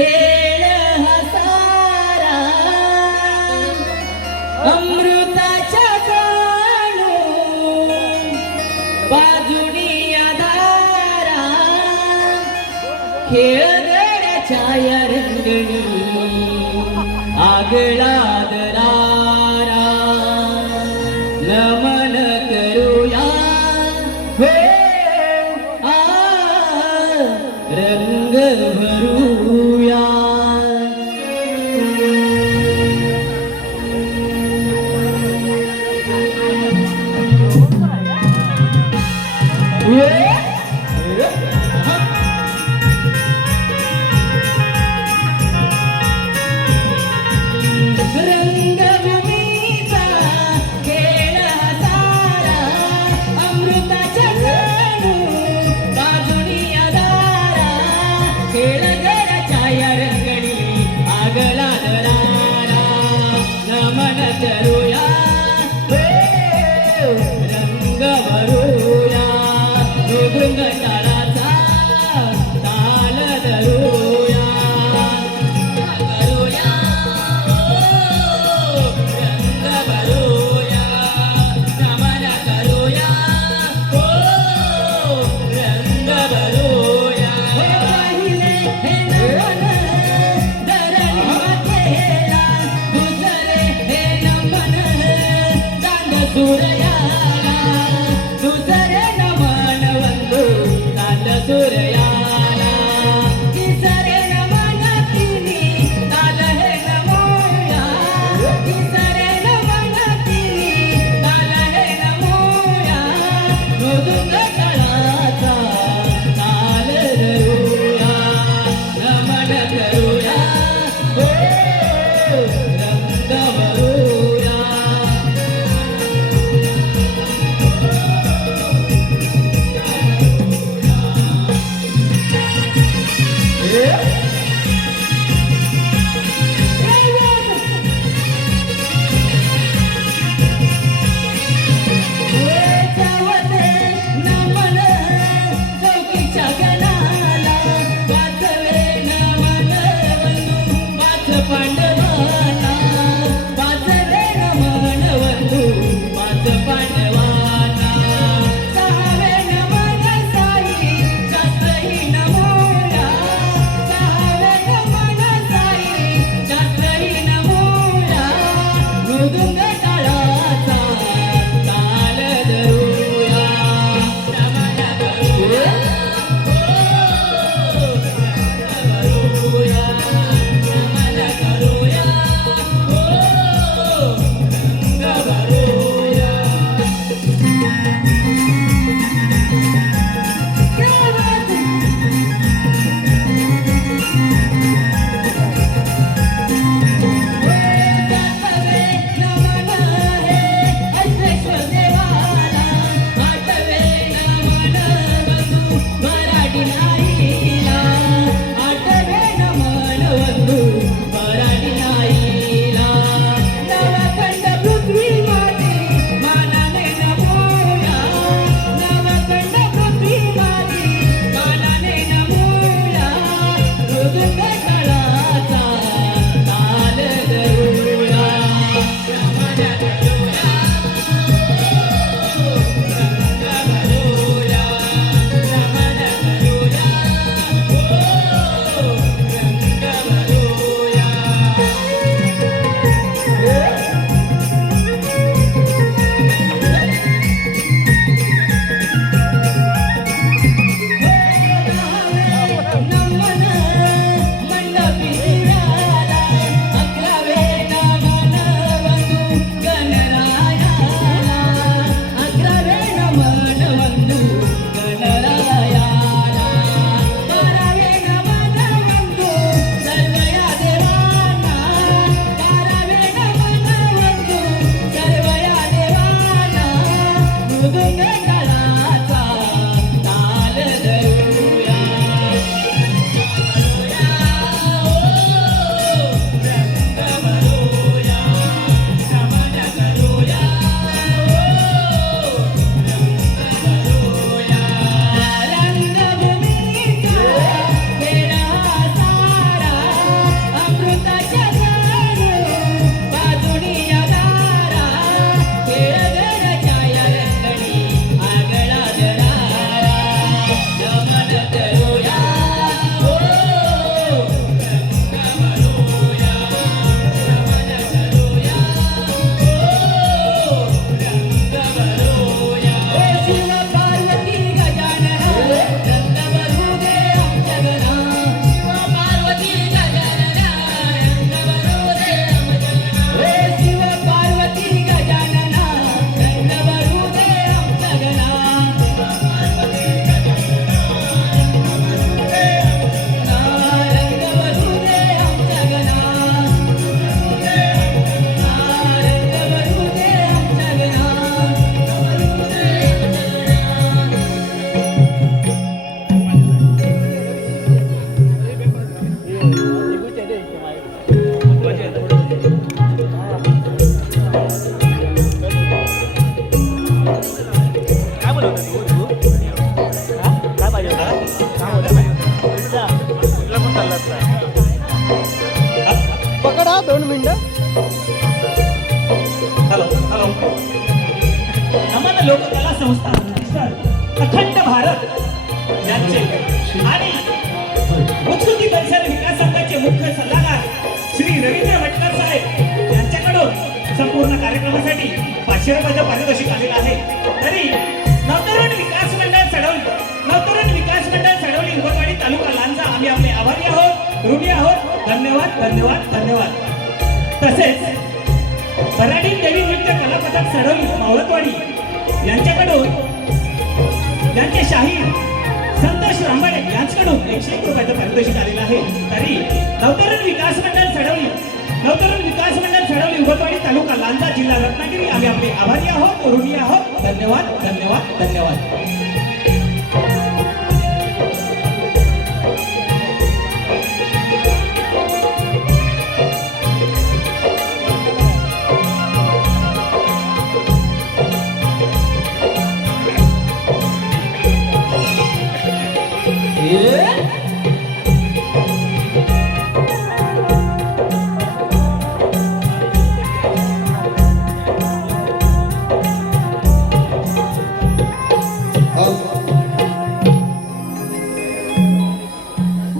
खेळ हा सारा अमृताच्या काळू बाजुनिया धारा खेळ गड्याच्या या रंगणी आगळा दरारा नमन करूया हे रंग भरूया रंगभूमीचा खेळ सारा अमृताच्या काळू बाजुनिया दारा पकडा 2 मिनिटं. हॅलो हॅलो नमन लोककला संस्था अखंड भारत यांचे आणि उत्सुकी परिसर विकास संघाचे मुख्य सल्लागार श्री रवींद्र भटकर साहेब यांच्याकडून संपूर्ण कार्यक्रमासाठी 500 रुपयाचं पारितोषिक आलेलं आहे. तरी नवतरुण विकास मंडळ चढवली उगववाडी तालुका लांजा आम्ही आपले आभारी आहोत, ऋणी आहोत. धन्यवाद धन्यवाद धन्यवाद. तसेच बराडी देवी नृत्य कला पथक चढवली मावळतवाडी यांच्याकडून यांचे शाहीर संतोष रांबाडे यांच्याकडून 101 रुपयाचं पारितोषिक आलेलं आहे. तरी नवतरुण विकास मंडळ चढवली उगववाडी तालुका लांजा जिल्हा रत्नागिरी आम्ही आपले आभारी आहोत, ऋणी आहोत. धन्यवाद धन्यवाद धन्यवाद.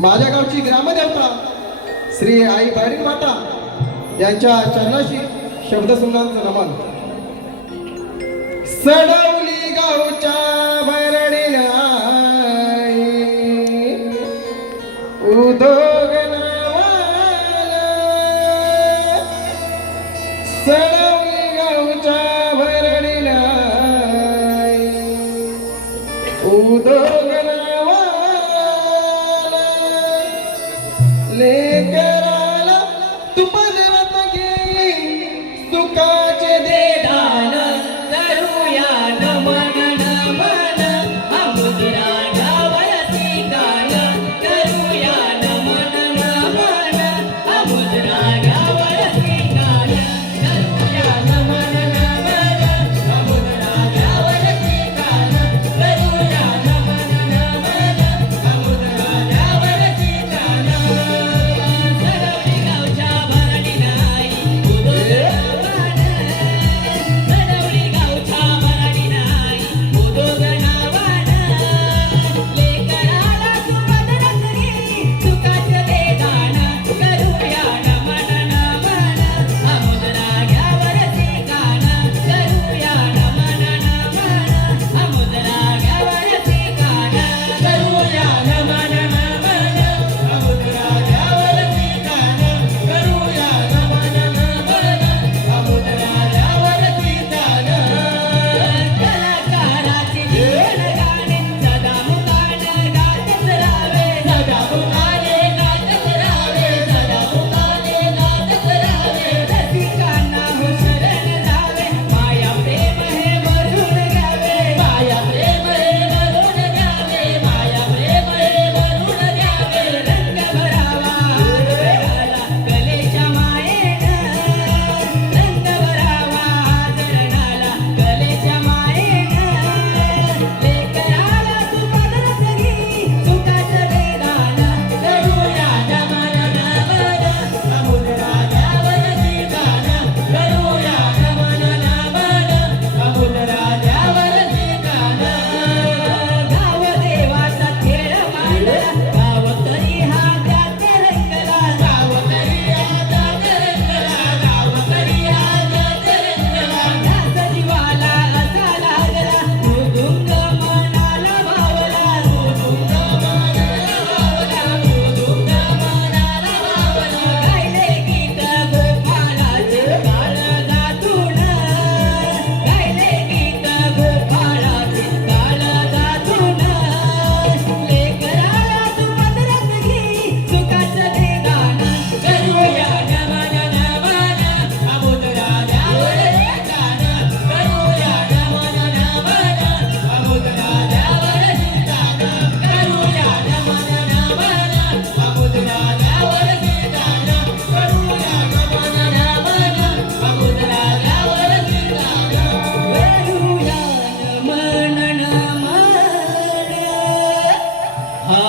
माझ्या गावची ग्रामदेवता श्री आई बायडी माता यांच्या चरणाशी शब्दसुमनांचं नमन. सडवली गावच्या भरडीला उदोग नावाला, सडवली गावच्या भरडीला उदोग लेकराला तुपदरत गेली सुखाचे दे दान. करूया नमन नमन अमुद्रा गावरती गान. करूया नमन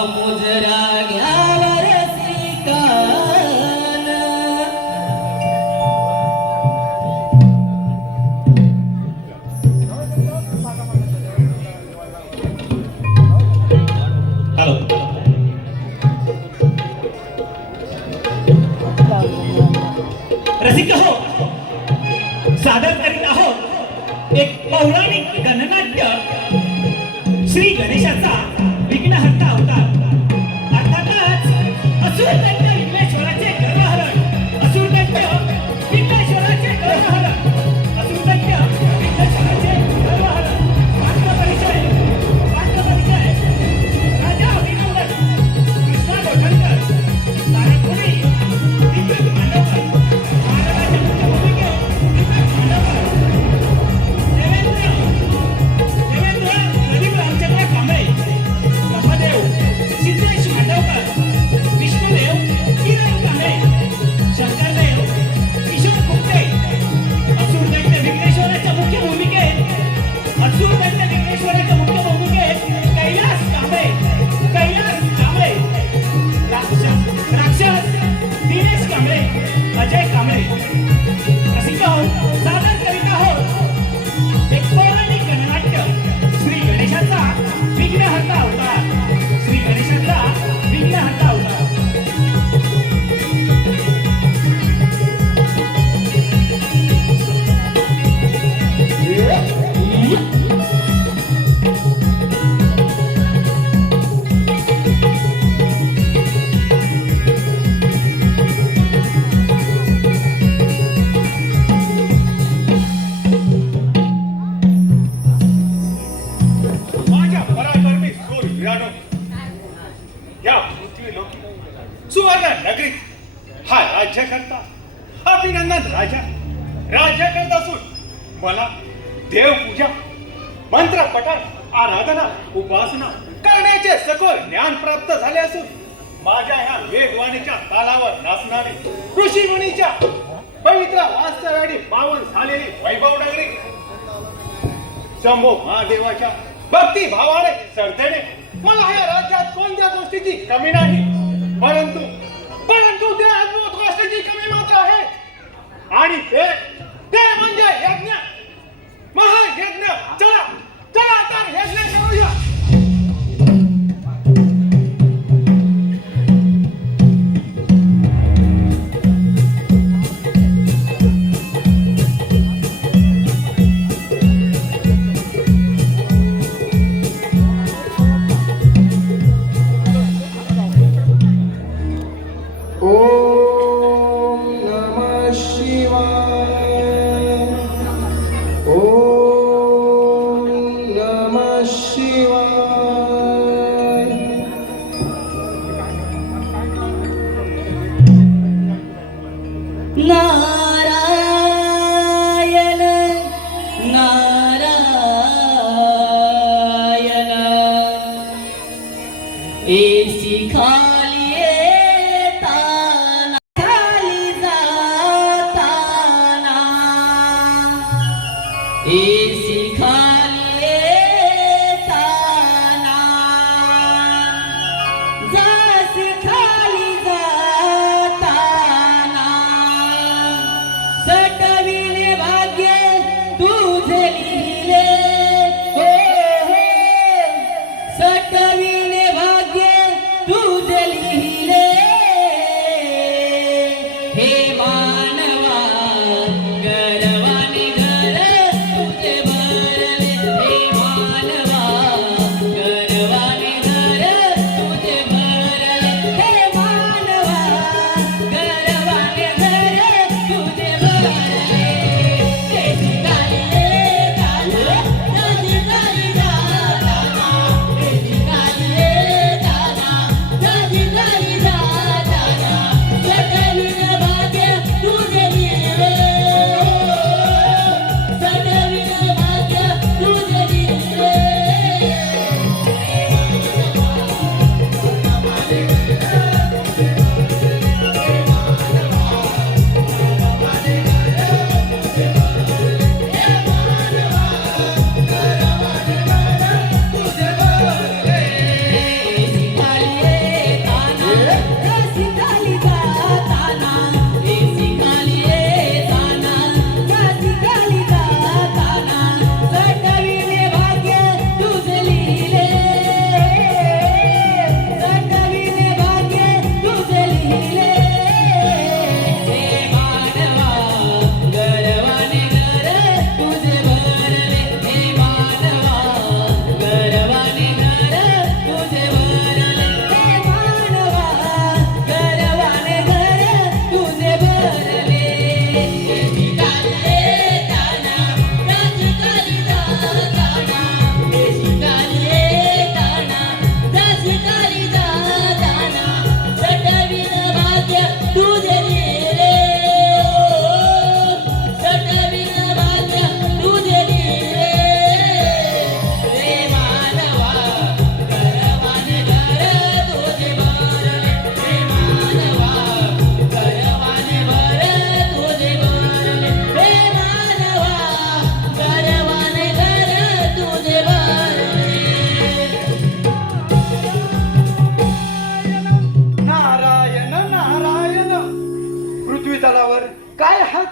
मुजरा घ्यावा रसिकान हॅलो रसिक हो सादर करीत आहोत एक पौराणिक गणनाट्य श्री गणेशाचा विघ्नहर्ता अवतार अर्थातच असुरदैत्य विघ्नेश्वराचे गर्वहरण असुरदैत्य विघ्नेश्वराचे गर्वहरण असुरदैत्य विघ्नेश्वराचे गर्वहरण पात्रपरिचय राजा अभिनंदन कृष्णा गोठणकर नारायणपुरी विद्युत मांडवकर महाराजांच्या मुख्य भूमिकेत विद्युत मांडवकर देवेंद्र प्रदीप रामचंद्र कांबळे ब्रह्मदेव सिद्धेश मांडवकर विष्णुदेव किरण कांबळे शंकरदेव किशोर कुपटे असुरदैत्य विघ्नेश्वराच्या मुख्य भूमिकेत कैलास कांबळे राक्षस दिनेश कांबळे अजय कांबळे रसिक हो सादर करीत आहोत एक पौराणिक गणनाट्य श्री गणेशाचा विघ्नहर्ता अवतार श्री गणेशाचा विघ्नहर्ता अवतार माझ्या पराक्रमी सूर्यानो या पृथ्वी लोकी सुवर्ण नगरीत हा राज्यकर्ता अभिनंदन राज्यकर्ता असून मला देवपूजा मंत्रपठण आराधना उपासना करण्याचे सखोल ज्ञान प्राप्त झाले असून माझ्या ह्या वेगवाणीच्या तालावर नाचणारी ऋषीमुनीच्या पवित्र वास्तव्याने पावन झालेली वैभव नगरी शंभो महादेवाच्या भक्ती भावाने श्रद्धेने मला या राज्यात कोणत्या गोष्टीची कमी नाही परंतु त्या अद्भुत गोष्टीची कमी मात्र आहे आणि ते म्हणजे यज्ञ महायज्ञ चला तर यज्ञ करूया ओम नमः शिवाय ओम नमः शिवाय नारायण नारायण एसी खाली येताना खाली जाताना एसी खाली येताना जासी खाली जाताना सटविले भाग्य तुझे लिहिले हो हो सटविले भाग्य तुझे लिहिले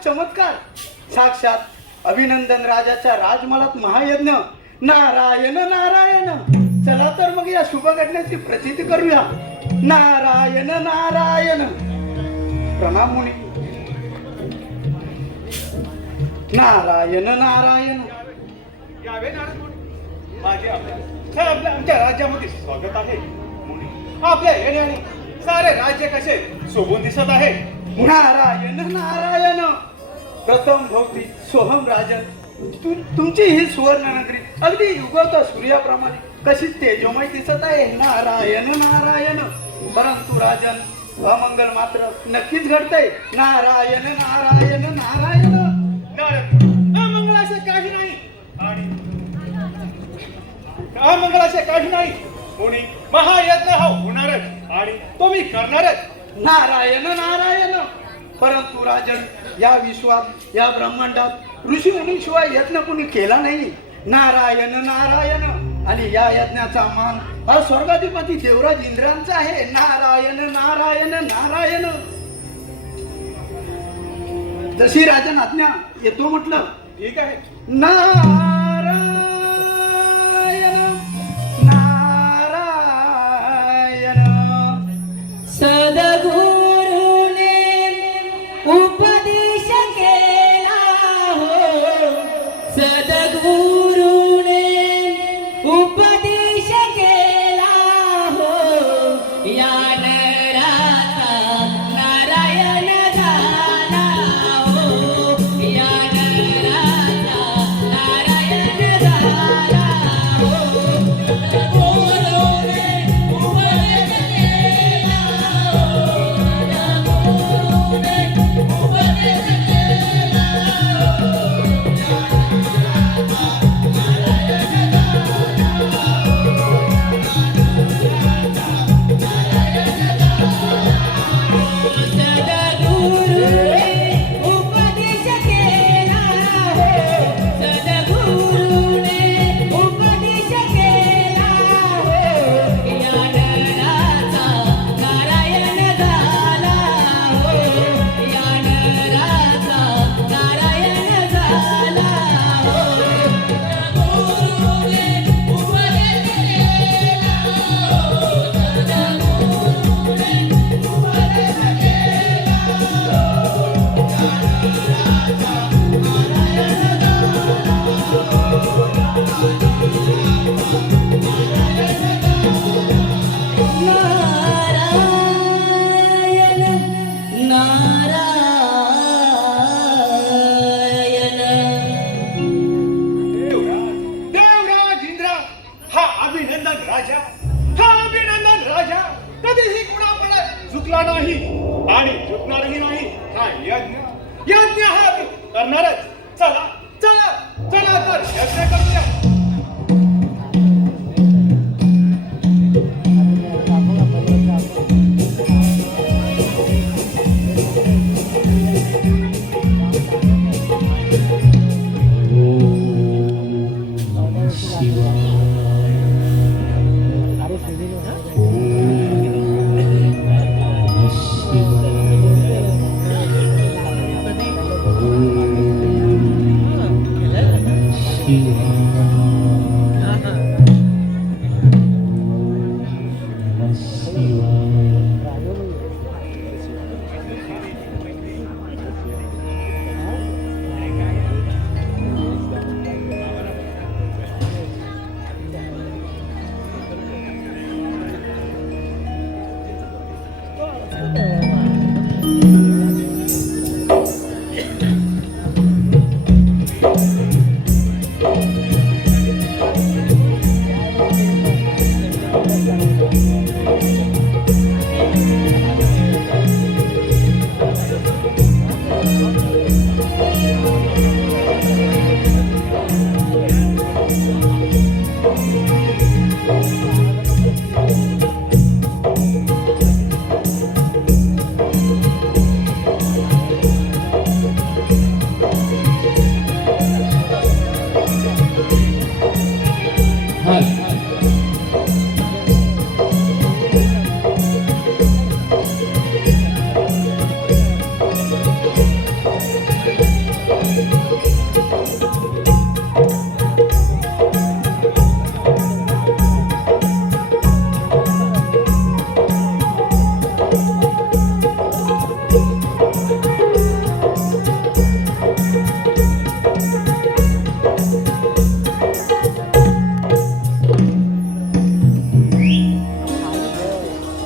चमत्कार साक्षात अभिनंदन राजाच्या राजमहालात महायज्ञ नारायण नारायण. चला तर मग या शुभ घटनेची प्रचिती करूया. नारायण नारायण. प्रणाम मुनी. नारायण नारायण. यावे नारद मुनी. माझे आमच्या राज्यामध्ये स्वागत आहे मुनी. आपल्या येण्याने सारे राज्य कसे शोभून दिसत आहे. नारायण नारायण. प्रथम भोवती सोहम राजन. तुमची ही सुवर्ण नगरी अगदी युगवता सूर्याप्रमाणे कशी तेजोमय दिसत आहे. नारायण नारायण. परंतु राजन अमंगल मात्र नक्कीच घडतंय. नारायण नारायण नारायण. नारद अमंगल असे काही नाही आणि अमंगल असे काही नाही मुनी. महायज्ञ हा होणारच आणि तो मी करणारच. नारायण नारायण. परंतु राजन या विश्वात या ब्रह्मांडात ऋषी मुनीशिवाय यज्ञ कोणी केला नाही. नारायण नारायण. आणि या यज्ञाचा मान हा स्वर्गाधिपती देवराज इंद्रांचा आहे. नारायण नारायण नारायण. जशी राजन आज्ञा येतो म्हटलं. ठीक आहे. नारायण नारायण. सद्गुरूने उपदेश केला हो. सद्गुरूने उपदेश केला हो. या नराचा नारायण झाला हो. या नराचा नारायण झाला हो. सद्गुरूने उपदेश केला हो. सद्गुरूने उपदेश केला सद्गुरूने उपदेश केला हो. सद्गुरूने उपदेश केला हो. या नराचा नारायण झाला हो. या नराचा नारायण झाला हो. सद्गुरूने उपदेश केला हो. सद्गुरूने उपदेश केला नारायण नारायण. देवराज इंद्र हा अभिनंदन राजा. हा अभिनंदन राजा कधीही कोणाकडे झुकला नाही आणि झुकणारही नाही. हा यज्ञ हा मी करणारच. चला चला चला तर यज्ञ करूया. शिवा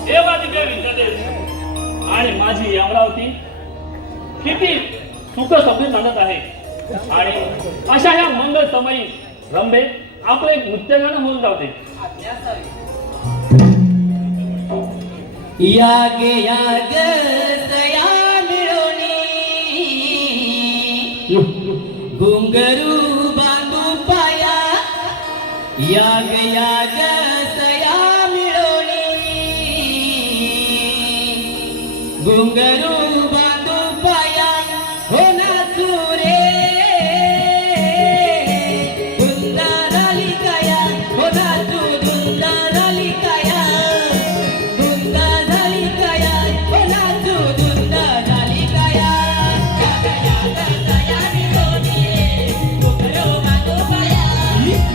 देवादिदेव इंद्रदेव आणि माझी अमरावती किती सुख समजून जाणत आहे. आणि अशा ह्या मंगल समयी रंभे आपलं एक नृत्यगाणं म्हणून जाते. याग याग सया मिळवणी घुंगरू बांधू पाया. याग याग सया मिळवणी घुंगरू बांधू पाया. हो नाचू रे धुंदा झाली काया. हो नाचू धुंदा झाली काया. धुंदा झाली काया. हो नाचू धुंदा झाली काया. याग याग सया मिळवणी घुंगरू बांधू पाया.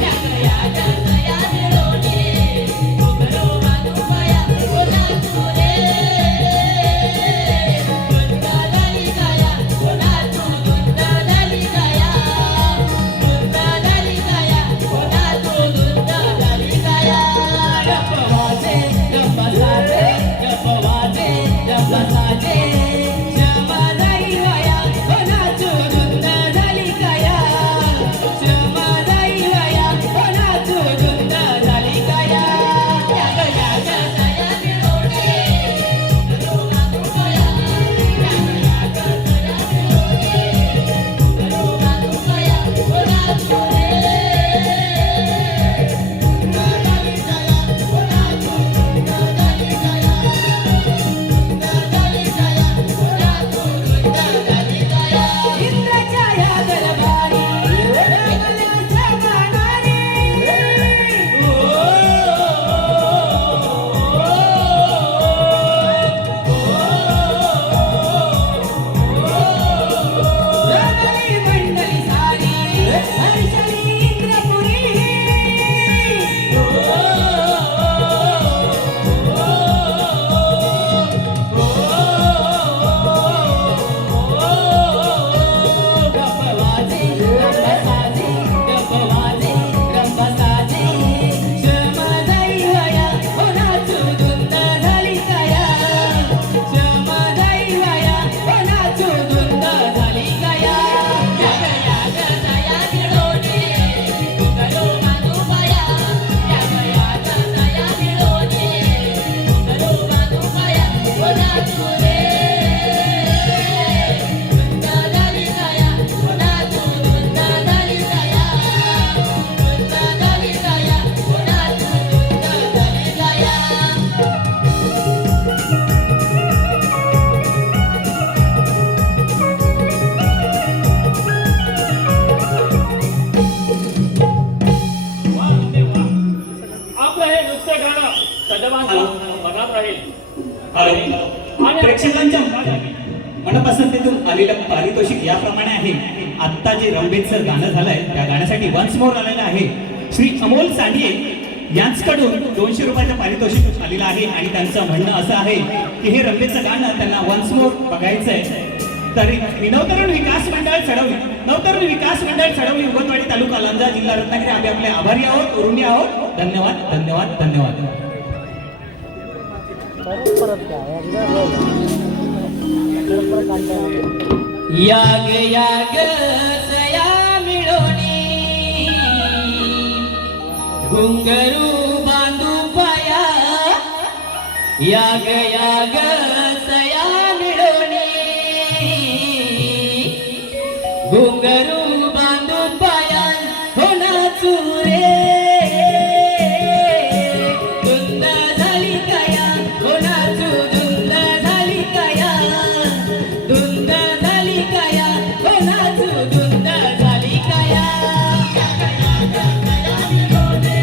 याग याग सया मिळवणी घुंगरू बांधू पाया. हो नाचू रे धुंदा झाली काया. हो नाचू धुंदा झाली काया. धुंदा झाली काया. हो नाचू धुंदा झाली काया. गप्प वाजे गप्प साजे गप्प वाजे गप्प साजे श्यामा जाई वाया. हो नाचू धुंदा झाली काया. श्यामा जाई वाया. हो नाचू धुंदा झाली काया. याग याग सया मिळवणी घुंगरू बांधू पाया. याग याग सया मिळवणी घुंगरू बांधू पाया. हो नाचू रे धुंदा झाली काया. हो नाचू धुंदा झाली काया. धुंदा झाली काया. हो नाचू धुंदा झाली काया. इंद्राच्या या दरबारी रंगल्या सगळ्यांनी. रंगली मंडळी सारी हर्षली इंद्रपुरी. गप्प वाजे गप्प साजे गप्प वाजे गप्प साजे श्यामा जाई वाया. हो नाचू धुंदा झाली काया. श्यामा जाई वाया. हो नाचू धुंदा झाली काया. याग याग सया मिळवणी घुंगरू बांधू पाया. याग याग सया मिळवणी घुंगरू बांधू पाया. हो नाचू रे धुंदा झाली काया. हो नाचू धुंदा झाली काया. धुंदा झाली काया. हो नाचू धुंदा झाली काया. वा रंभे वा. आपलं हे नृत्य गाणं सदैवांच्या मनात राहील. आणि प्रेक्षकांच्या मनपसंतीतून आलेलं पारितोषिक याप्रमाणे आहे. आत्ता जे रंभेचं गाणं झालंय त्या गाण्यासाठी वन्स मोर आलेलं आहे श्री अमोल सांडिये यांच्याकडून 200 रुपयाचं पारितोषिक आलेलं आहे. आणि त्यांचं म्हणणं असं आहे की हे रंभेचं गाणं त्यांना वन्स मोर बघायचंय. तरी नवतरुण विकास मंडळ चढवली उगतवाडी तालुका लांजा जिल्हा रत्नागिरी आम्ही आपले आभारी आहोत, ऋणी आहोत. धन्यवाद धन्यवाद धन्यवाद. याग याग सया मिळवणी घुंगरू बांधू पाया. याग याग सया मिळवणी घुंगरू बांधू पाया. हो नाचू रे धुंदा झाली काया. हो नाचू धुंदा झाली काया. धुंदा झाली काया. हो नाचू धुंदा झाली काया. याग याग सया मिळवणी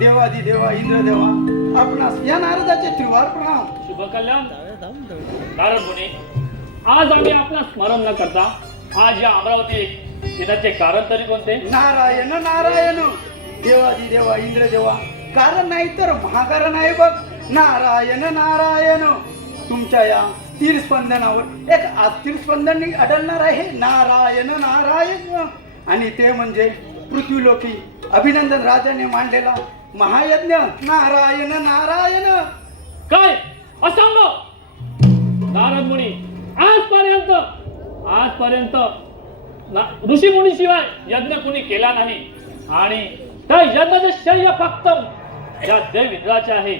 देवादी देवा इंद्र देवा आपणास या नारदाचे त्रिवार प्रणाम. शुभ कल्याण. नारद मुनी, आज आम्ही आपला स्मरण न करता आज या अमरावती येण्याचे कारण तरी कोणते? नारायण नारायण देवादी देवा इंद्र देवा कारण नाही तर महाकारण आहे बघ. नारायण नारायण तुमच्या या स्थिर स्पंदनावर एक अस्थिर स्पंदन आढळणार आहे. नारायण नारायण आणि ते म्हणजे पृथ्वीलोकी अभिनंदन राजाने मांडलेला महायज्ञ नारायण नारायण. काय असंभव! नारद मुनी, आजपर्यंत ऋषी मुनी शिवाय यज्ञ कुणी केला नाही आणि त्या यज्ञाचे श्रेय फक्त या देव इंद्राचे आहे.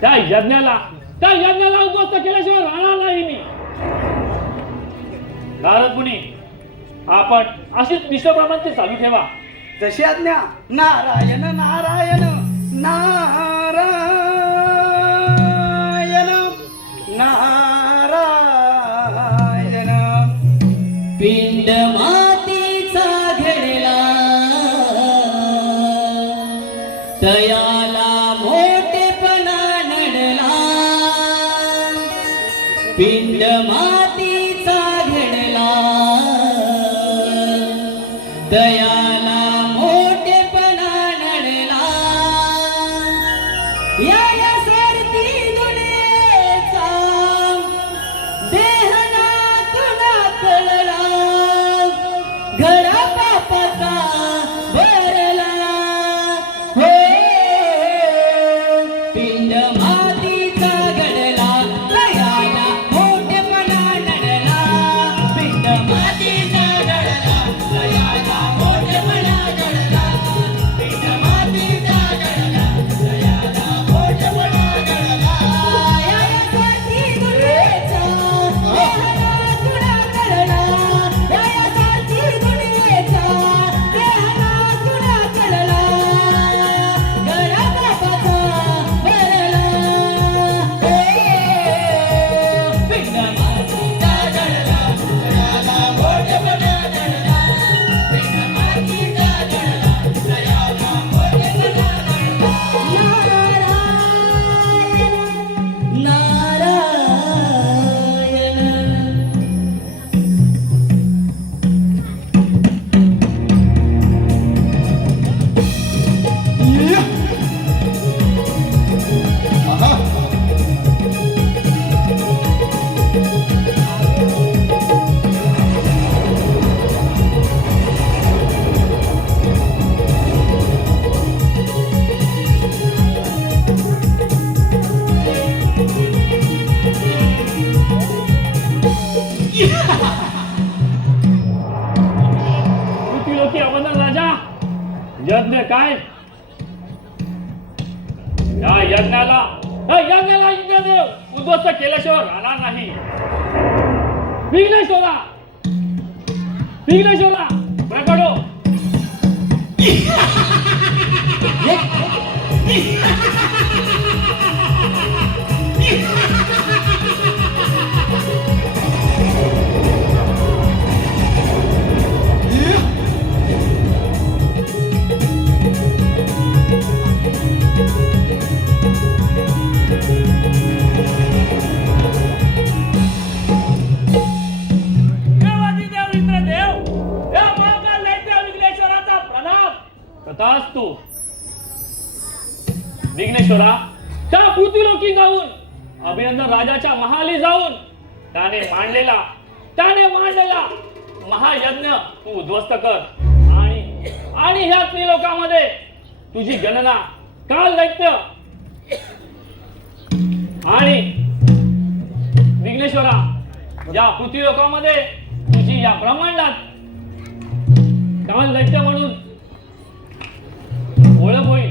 त्या यज्ञाला उद्ध्वस्त केल्याशिवाय राहणार नाही मी. नारद मुनी, आपण अशीच विश्वब्रह्मांची चालू ठेवा. जशी आज्ञा. नारायण नारायण नारायण नारायण. पिंड मातीचा घडला तयाला मोठेपणा नडला. पिंड मातीचा घडला तयाला मोठेपणा नडला. या सारथी दुनियेचा देहना तुला कळला. घडा पापाचा भरला हो. पिंड मातीचा घडला तयाला मोठेपणा नडला. पिंड मातीचा घडला तयाला मोठेपणा नडला. पिंड मातीचा घडला तयाला मोठेपणा नडला. या सारथी दुनियेचा देहना तुला कळला. या सारथी दुनियेचा देहना तुला कळला. घडा बापाचा भरला हो. पिंड मातीचा घडला तयाला मोठेपणा नडला. पिंड मातीचा घडला तयाला मोठेपणा नडला. नारायण आहा. पृथ्वीलोकी अवधान राजा, यज्ञ काय? या यज्ञाला इंद्रदेव उद्ध्वस्त केल्याशिवाय राहणार नाही. विघ्नेश्वरा प्रकट हो. देवादिदेव इंद्रदेव, या महाकाल दैत्य विघ्नेश्वराचा प्रणाम. तथास्तु. विघ्नेश्वरा, त्या पृथ्वीलोकी जाऊन अभिनंदन राजाच्या महाली जाऊन त्याने मांडलेला महायज्ञ तू उद्ध्वस्त कर आणि ह्या त्रिलोकामध्ये तुझी गणना काल दैत्य आणि विघ्नेश्वरा या पृथ्वीलोकामध्ये तुझी या ब्रह्मांडात काल दैत्य म्हणून ओळख होईल.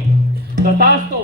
तथास्तु.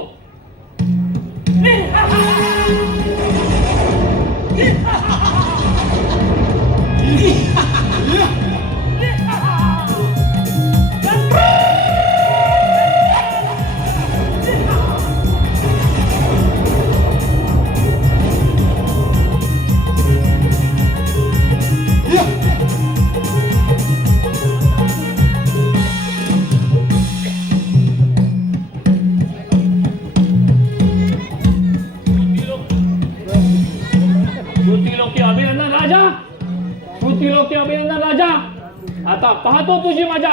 पाहतो तुझी मजा.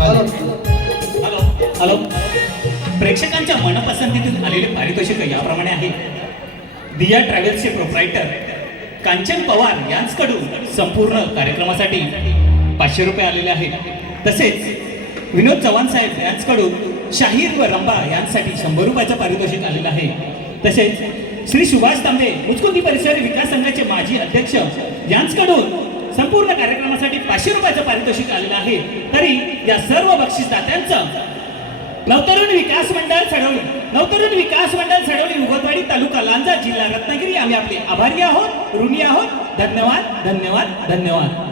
Hello hello. प्रेक्षकांच्या मनपसंतीतून आलेले पारितोषिक याप्रमाणे आहे. दिया ट्रॅव्हल्सचे प्रोप्रायटर कांचन पवार यांच्याकडून संपूर्ण कार्यक्रमासाठी 500 रुपये आलेले आहेत. तसेच विनोद चव्हाण साहेब यांच्याकडून शाहीर व रंबा यांसाठी 100 रुपयाचं पारितोषिक आलेलं आहे. तसेच श्री सुभाष तांबे मुचकुंदी परिसर विकास संघाचे माजी अध्यक्ष यांच्याकडून संपूर्ण कार्यक्रमासाठी 500 रुपयाचं पारितोषिक आलेलं आहे. तरी या सर्व बक्षीसदात्यांचं नवतरुण विकास मंडळ सडवली उगवतवाडी तालुका लांजा जिल्हा रत्नागिरी आम्ही आपले आभारी आहोत, ऋणी आहोत. धन्यवाद धन्यवाद धन्यवाद.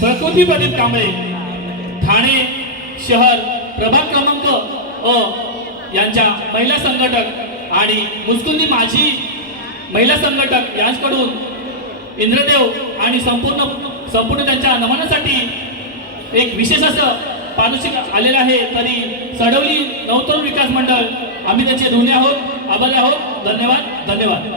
प्रकृती प्रदीप कांबळे ठाणे शहर प्रभाग क्रमांक अ यांच्या महिला संघटक आणि मुस्कुंदी माजी महिला संघटक यांच्याकडून इंद्रदेव आणि संपूर्ण त्यांच्या नमनासाठी एक विशेष असं पारितोषिक आलेलं आहे. तरी सडवली नवतरुण विकास मंडळ आम्ही त्याचे ऋणी आहोत, आभारी आहोत. धन्यवाद धन्यवाद.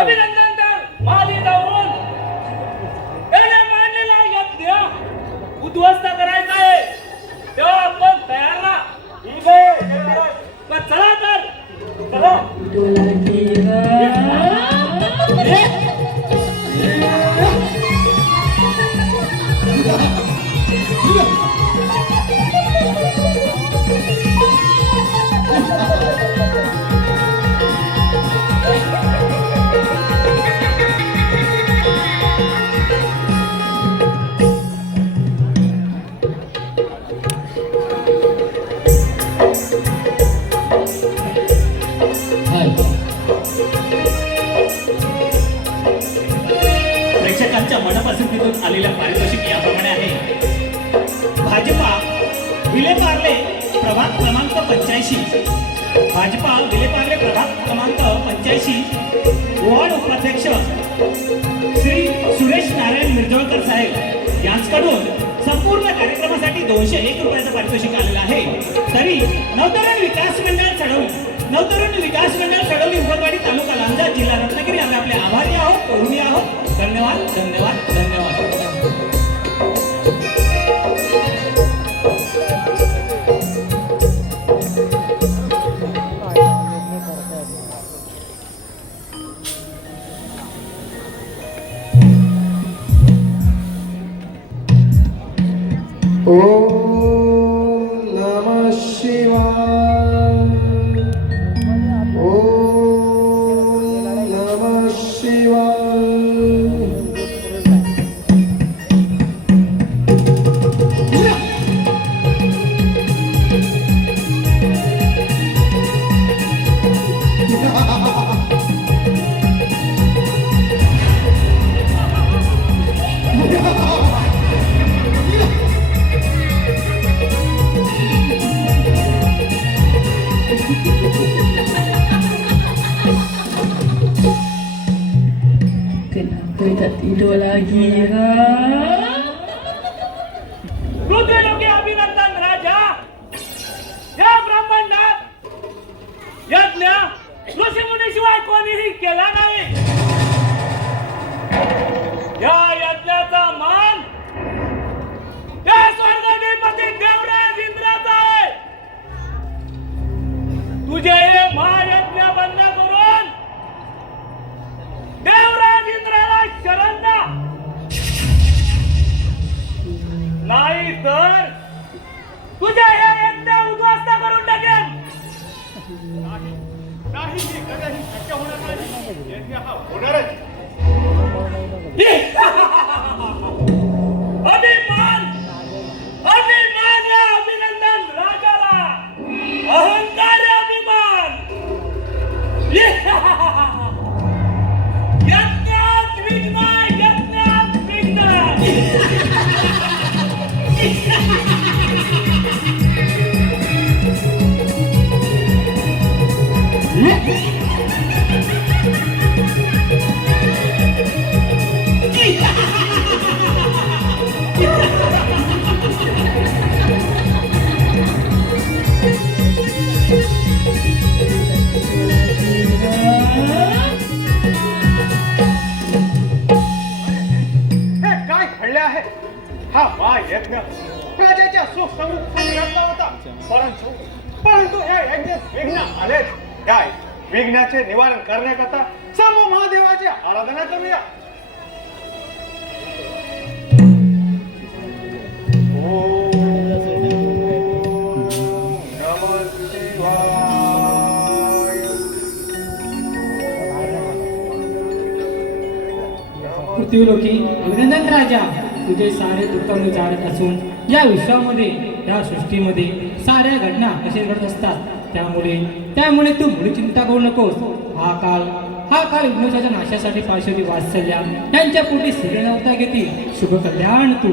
अभिनंदन तर माली जाऊन त्याने मांडलेला यज्ञ उद्ध्वस्त करायचा आहे. तेव्हा आपण तयार ना. ठीक आहे, पण चला तर चला. प्रेक्षकांच्या मनपसंतीतून आलेल्या पारितोषिक याप्रमाणे आहे. भाजपा विलेपार्ले प्रभाग क्रमांक 85 भाजपा विलेपार्ले प्रभाग क्रमांक 85 वॉर्ड उपाध्यक्ष श्री सुरेश नारायण मिर्जोळकर साहेब यांच्याकडून संपूर्ण कार्यक्रम कार्यक्रमासाठी 201 रुपयाचं पारितोषिक आलेलं आहे. तरी नवतरुण विकास मंडळ सडवली उपरवाडी तालुका लांजा जिल्हा रत्नागिरी आम्ही आपले आभारी आहोत, ऋणी आहोत. धन्यवाद धन्यवाद धन्यवाद. ओम नमः शिवाय. ओम नमः शिवाय. Kenapa tak tidur lagi, ha? रुद्रलोके अभिनंदन राजा. या ब्रह्मांडात यज्ञ ऋषीमुनीशिवाय कोणीही केला नाही. या यज्ञाचा मान त्या स्वर्गाधिपती देवराज इंद्राचा आहे. तुझे हे महायज्ञ बंद करून देवराज इंद्राला शरण जा. नाही तर तुझ्या हे यज्ञ उद्ध्वस्त करून टाकेन. नाही ही कधीही शक्य होणार नाही. यज्ञ हा होणारच. अभिमान अभिमान या अभिनंदन राजाला. अहंकार अभिमान. यज्ञात विघ्न यज्ञात विघ्न. हे काय घडले आहे? हा महायज्ञ राजाच्या सुखसमृद्धी होता. परंतु या यज्ञात विघ्न आलेच. या विघ्नाचे निवारण करण्याकरता समूह महादेवाची आराधना करूया. पृथ्वीलोकी अभिनंदन राजा. तुझे सारे उत्तम विचार असून या विश्वामध्ये या सृष्टीमध्ये साऱ्या घटना कसे घडत असतात. त्यामुळे तू मुळी चिंता करू नकोस. हा काल विघ्नोशाच्या नाशासाठी पार्श्वती वात्सल्या यांच्या पोटी सूर्यनवता घेतील. शुभ कल्याण तू.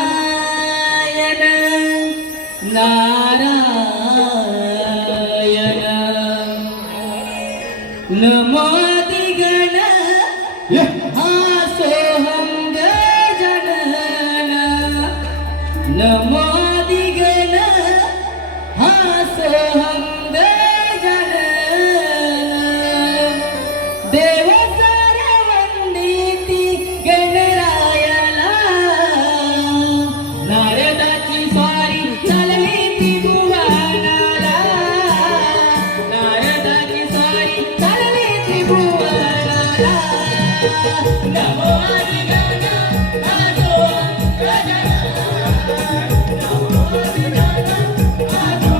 नारायण नारायण नमोदिगण सोहम गजानन नमोदिगण सोहम गजानन देव सारे वंदिती गणरायाला नारदाची स्वारी चालली त्रिभुवनाला नारदाची स्वारी चालली त्रिभुवनाला नमो आदिगण आजो गजानन नमो आदिगण आजो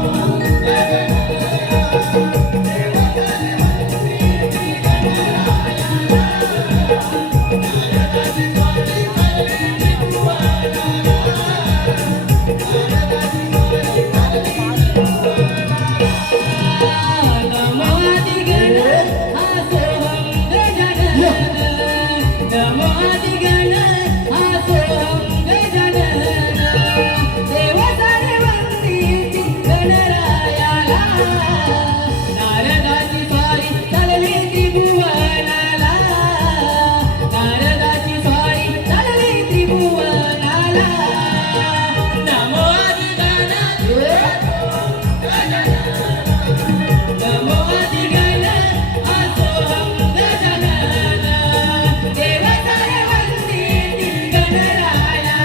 नारदाची स्वारी चालली त्रिभुवनाला नारदाची स्वारी चालली त्रिभुवनाला नमो आदिगण नमो आदिगण सोहम गजानन देव सारे वंदिती गणरायाला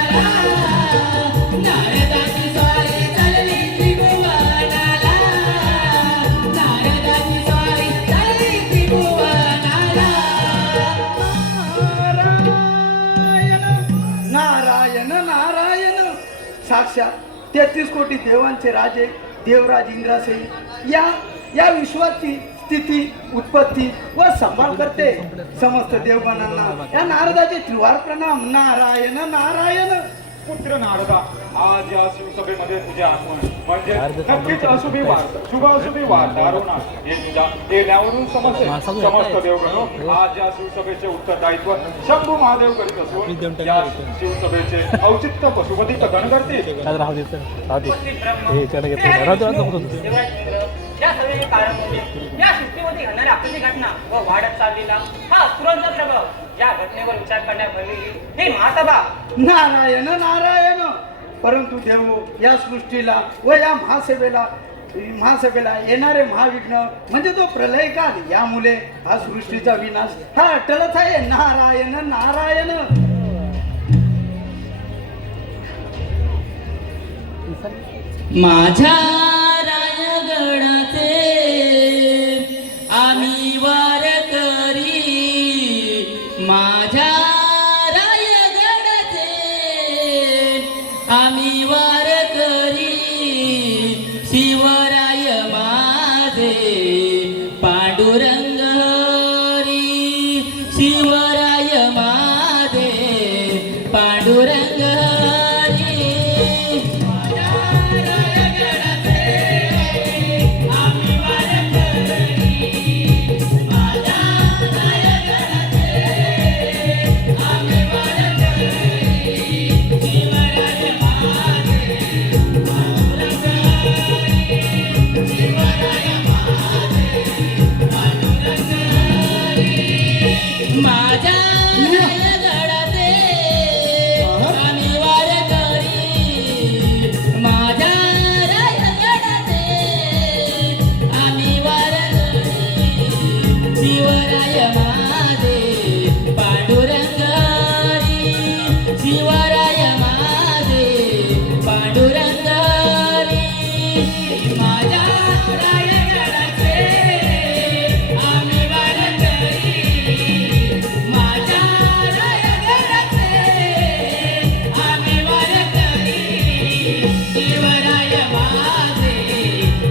नारदाची स्वारी चालली त्रिभुवनाला नारदाची स्वारी चालली त्रिभुवनाला नारायण नारायण साक्षात 33 कोटी देवांचे राजे देवराज इंद्रासही या विश्वाची स्थिती उत्पत्ती व सांभाळ करते समस्त देवगणांना या नारदाचे त्रिवार प्रणाम नारायण नारायण पुत्र नारदा आज या शिवसभेमध्ये तुझे आगमन म्हणजे नक्कीच अशुभी वार्ता शुभ अशुभी वार्ता होणार हे तुझ्या येण्यावरून समजते समस्त देवगण आज या शिवसभेचे उत्तरदायित्व शंभू महादेव करीत असून या शिवसभेचे औचित्य पशुपती गण करतील या सगळे कारण म्हणजे या सृष्टीमध्ये घडणाऱ्या आपली घटना व वाढत चाललेला हा असुरांचा प्रभाव या घटनेवर विचार करण्यात भरलेली ही महासभा नारायण नारायण परंतु देव या सृष्टीला व या महासभेला येणारे महाविघ्न म्हणजे तो प्रलय काल यामुळे हा सृष्टीचा विनाश हा अटलच आहे नारायण नारायण माझ्या रायगडाचे आम्ही वार करी माझ्या रायगडाचे आम्ही वार करी शिवराय माझे पांडुरंग हरी शिवराय माझे पांडुरंग हरी माझ्या रायगडाचे आम्ही वार करी माझ्या रायगडाचे आम्ही वार करी शिवराय माझे पांडुरंग हरी शिवराय माझे पांडुरंग हरी माझ्या रायगडाचे आम्ही वार करी माझ्या रायगडाचे आम्ही वार करी शिवराय माझे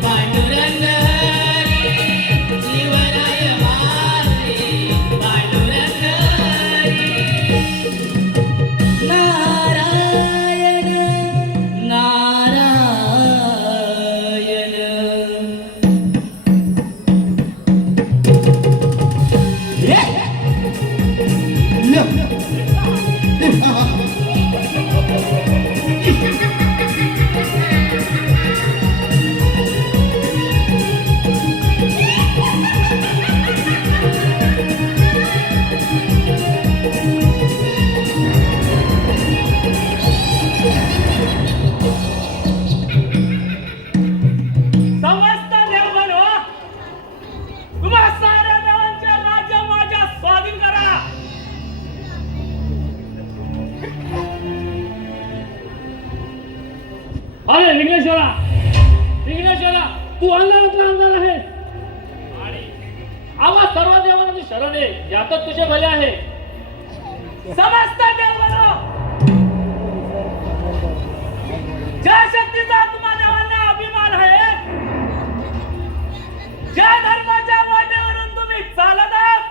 पांडुरंग हरी शिवराय माझे विघ्नेश्वरा, विघ्नेश्वरा, तू अंधारातला अंधार आहे आणि आम्हा सर्व देवांची शरण आहे, यातच तुझे भले आहे. समस्त देवांनो, ज्या शक्तीचा तुम्हा देवांना अभिमान आहे, ज्या धर्माच्या वाटेवरून तुम्ही चालत आहात,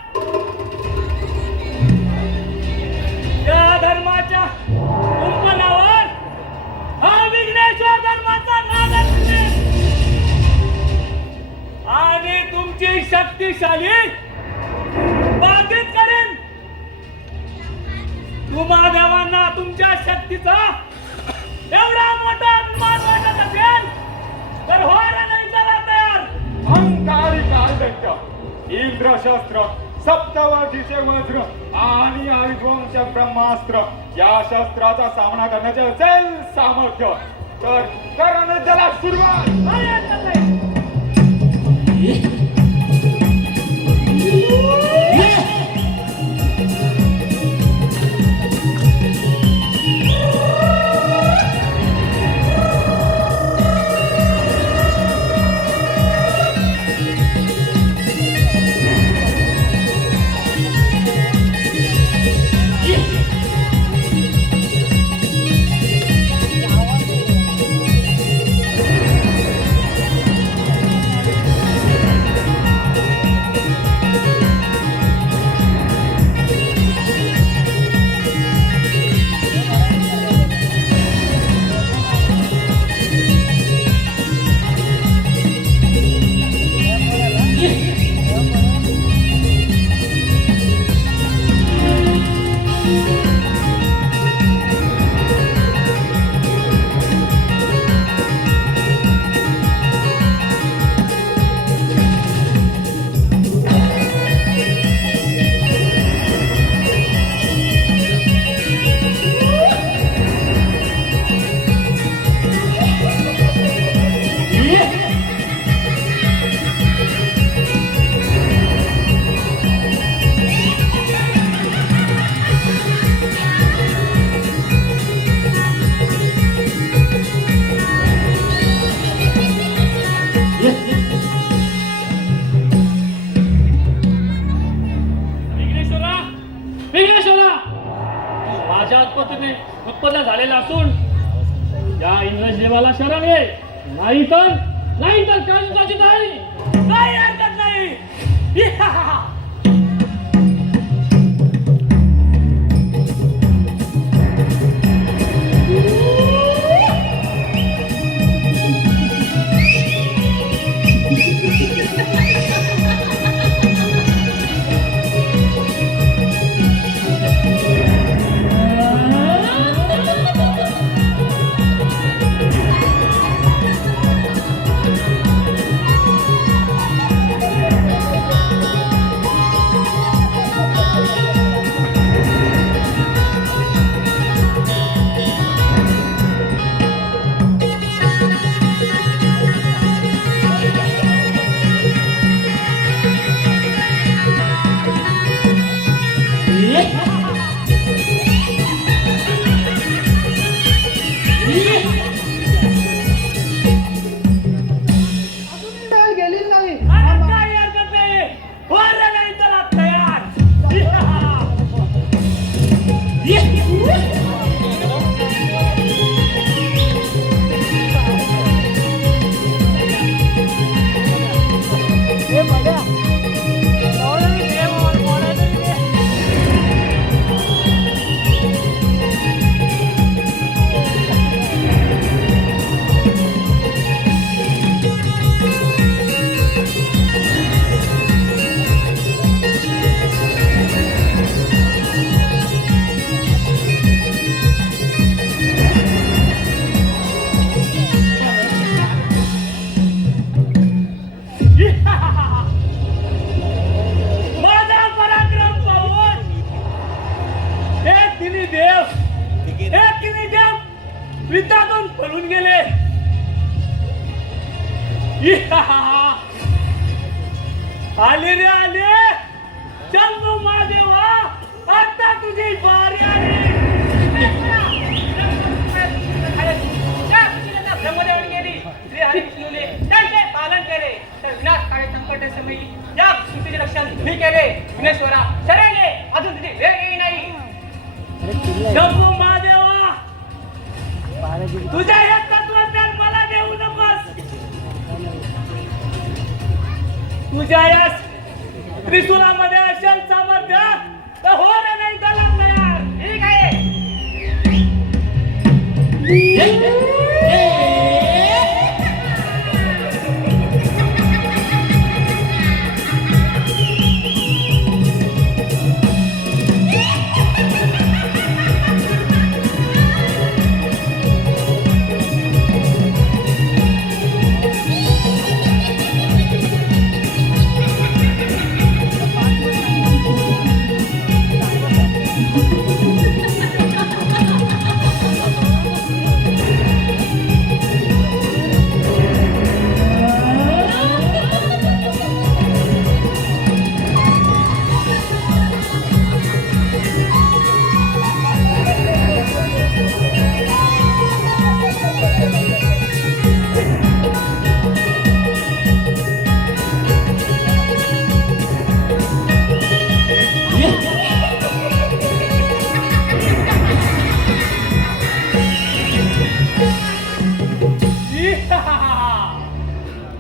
त्या धर्माच्या कुंपणावर हा विघ्नेश्वर धर्माचा नाद असणे आणि तुमची शक्तिशाली बाधित करेन. तुम्हा देवांना तुमच्या शक्तीचा एवढा मोठा अभिमान वाटत असेल तर व्हायला नाही चला तयार. अहंकारी कालदंड, इंद्रशस्त्र, सप्तवर्षीचे वज्र आणि आयुधवंश ब्रह्मास्त्र या शस्त्राचा सामना करण्याचे असेल सामर्थ्य तर करण त्याला सुरुवात. माझ्या उत्पन्न झालेला असून या इंग्रज देवाला शरण ये, नाही तर काळजी नाही. काही हरकत नाही. पळून गेले. आले रे आले, चंदू महादेवा, आता तुझी बारी आली. समयी या सृष्टीचे रक्षण मी केले. विघ्नेश्वरा शरणे, अजून तुझी वेळ येई नाही. शंभू महादेवा, तुझ्या हे तत्वज्ञान मला देऊ नकोस. तुझ्या या त्रिशूलामध्ये असेल सामर्थ्य तर हो रे, नाही गलत तयार. ठीक आहे.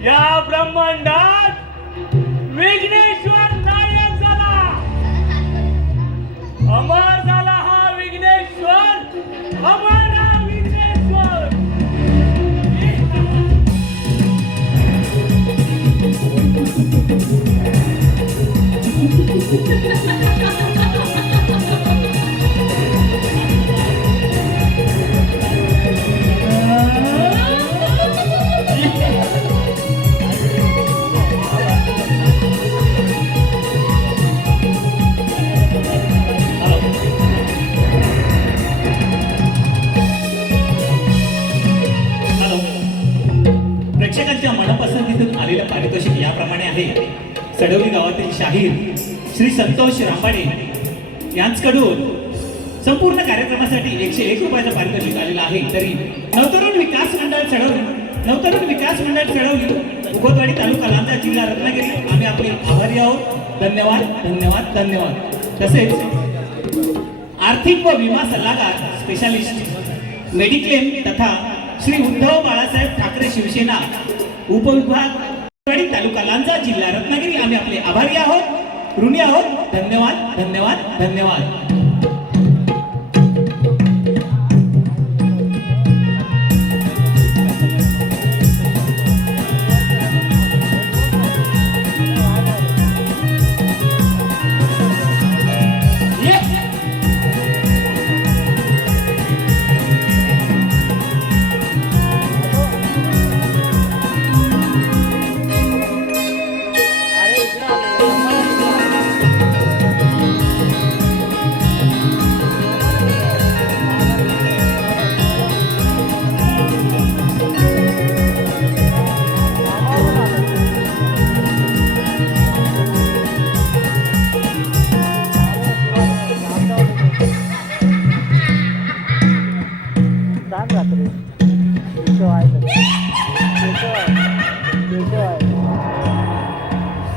या ब्रह्मांडात विघ्नेश्वर नायक झाला. अमर झाला हा विघ्नेश्वर. अमर हा विघ्नेश्वर. प्रेक्षकांच्या मनपसंतीतून आलेलं पारितोषिक याप्रमाणे आहे. सडवली गावातील शाहीर श्री संतोष रांबाडे यांच्याकडून संपूर्ण कार्यक्रमासाठी 101 रुपयाचं पारितोषिक आलेलं आहे. तरी नवतरुण विकास मंडळ चढवली उगवतवाडी तालुका लांजा जिल्हा रत्नागिरी आम्ही आपले आभारी आहोत. धन्यवाद धन्यवाद धन्यवाद. तसेच आर्थिक व विमा सल्लागार स्पेशालिस्ट मेडिक्लेम तथा श्री उद्धव बाळासाहेब ठाकरे शिवसेना उपविभाग तालुका लांजा जिल्हा रत्नागिरी आम्ही आपले आभारी आहोत, ऋणी आहोत. धन्यवाद धन्यवाद धन्यवाद.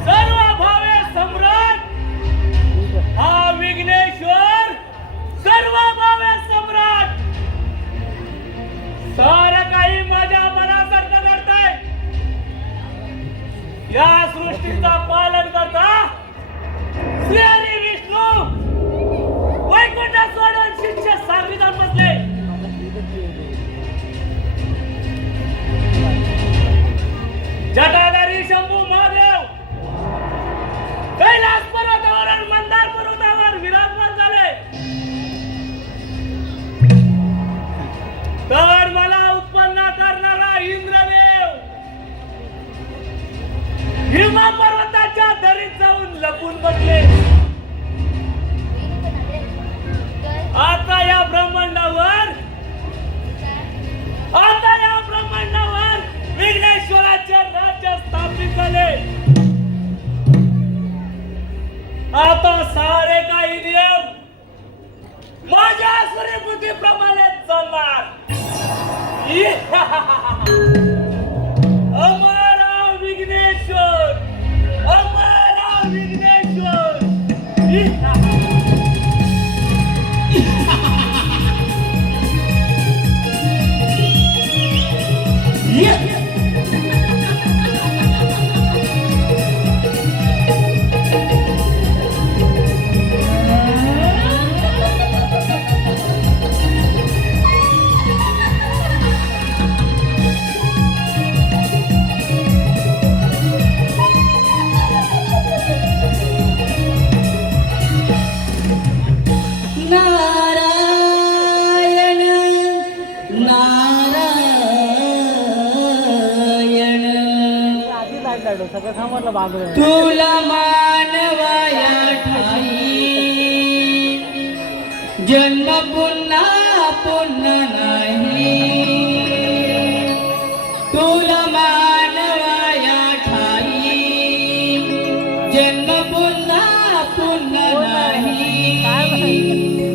सर्व भावे सम्राट हा विघ्नेश्वर. सर्व भावे सम्राट. सारं काही माझ्या मनासारखं करताय. या सृष्टीचा पालन करता श्री हरी विष्णू वैकुंठ सोडून शिष्य सारखीदार बसले. जटाधारी शंभू महादेव कैलास पर्वतावर आणि मंदार पर्वतावर विराजमान झाले. तर मला उत्पन्न करणारा इंद्रदेव हिमा पर्वताच्या दरीत जाऊन लपून बसले. आता या ब्रह्मांडावर विघ्नेश्वराचे राज्य स्थापित झाले. आता सारे काही नियम माझ्या सूर्यबुद्धीप्रमाणे चालणार. अमर विघ्नेश्वर. विघ्नेश्वर नारायण नारायण तुला मानवाया ठाई जन्म पुन्हा पुन्हा नाही तुला मानवाया ठाई जन्म पुन्हा पुन्हा नाही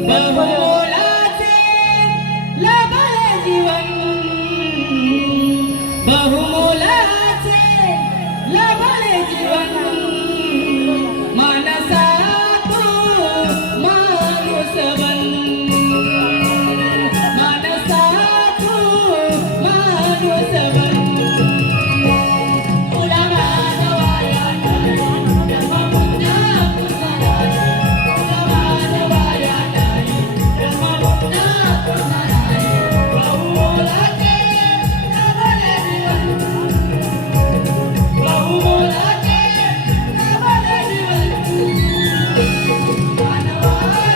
बहुमोलाचे लाभले जीवन बहुमोलाचे लाभले जीवन मानसा तू माणूस बन मानसा तू माणूस बन तुला मानवाया जन्म पुन्हा पुन्हा नाही तुला मानवाया जन्म पुन्हा पुन्हा नाही बहुमोलाचे लाभले जीवन बहुमोलाचे लाभले जीवन मानवा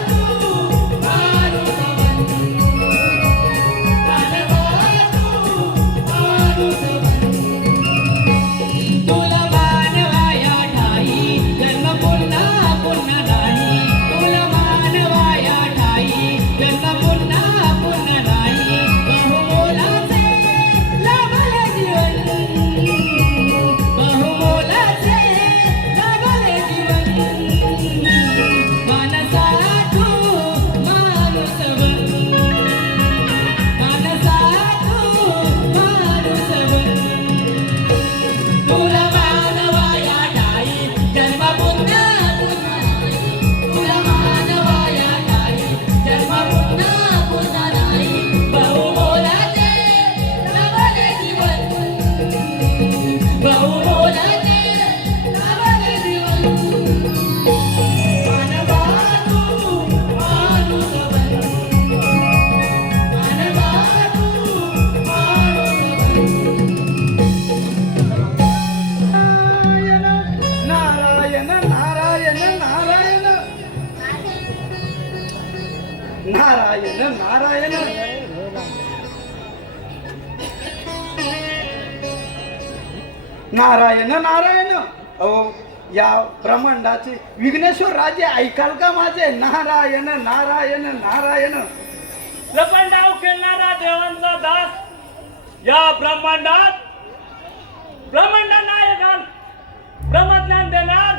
तू माणूस बन मानवा तू माणूस बन तुला मानवाया ठाई जन्म पुन्हा पुन्हा नाही तुला मानवाया ठाई जन्म पुन्हा पुन्हा नाही बहुमोलाचे लाभले जीवन बहुमोलाचे लाभले जीवन मानसा तू माणूस बन मानसा तू माणूस बन तुला मानवाया ठाई जन्म पुन्हा पुन्हा नाही तुला मानवाया ठाई जन्म पुन्हा पुन्हा नाही बहुमोलाचे लाभले जीवन बहुमोलाचे लाभले जीवन मानवा तू माणूस बन मानवा तू माणूस बन नारायण नारायण नारायण नारायण नारायण नारायण नारायण अहो या ब्रह्मांडाचे विघ्नेश्वर राजे ऐकाल का माझे नारायण नारायण नारायण लपंडाव खेळणारा देवांचा दास या ब्रह्मांडात ब्रह्मांड नायकान ब्रह्मज्ञान देणार